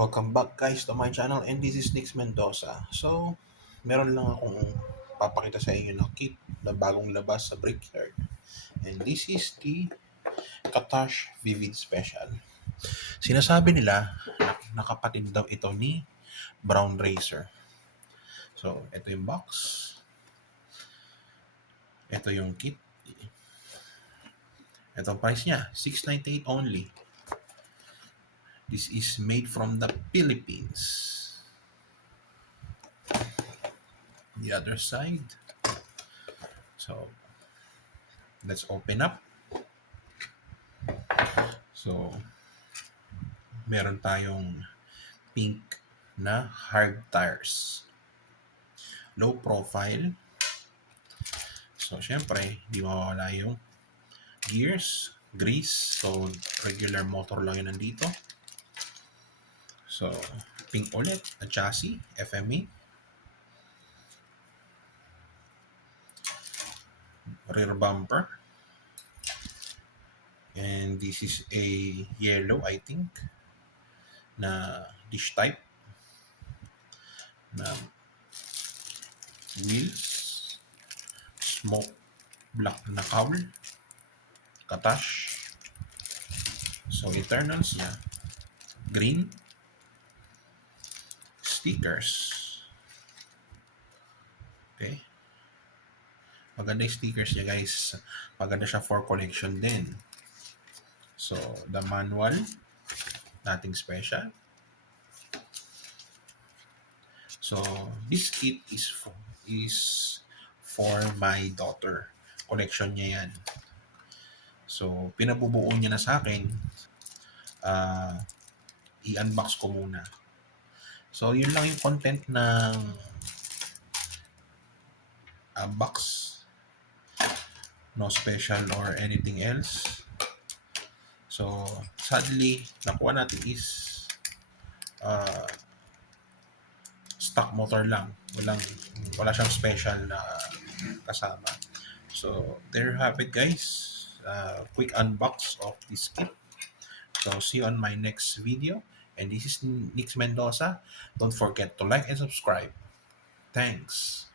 Welcome back guys to my channel and this is Nix Mendoza. So, meron lang akong papakita sa inyo na kit na bagong labas sa Brickyard. And this is the Katash Vivid Special. Sinasabi nila na nakapatid daw ito ni Brown Racer. So, ito yung box. Ito yung kit. Ito ang price niya, $698 only. This is made from the Philippines. The other side. So, let's open up. So, meron tayong pink na hard tires. Low profile. So, syempre, di mawawala yung gears, grease. So, regular motor lang yun nandito. So, pink ulit na chassis, FME. Rear bumper. And this is a yellow, I think, na dish type na wheels, smoke black na cowl, Katash. So, internals niya, green, stickers. Okay. Maganda yung stickers niya guys. Maganda siya for collection din. So, the manual, nothing special. So, this kit is for my daughter. Collection niya yan. So, pinabubuo niya na sa akin. I-unbox ko muna. So, yun lang yung content ng box. No special or anything else. So, sadly, nakuha natin is stock motor lang. Wala siyang special na kasama. So, there you have it guys. Quick unbox of this kit. So, see you on my next video. And this is Nix Mendoza. Don't forget to like and subscribe. Thanks.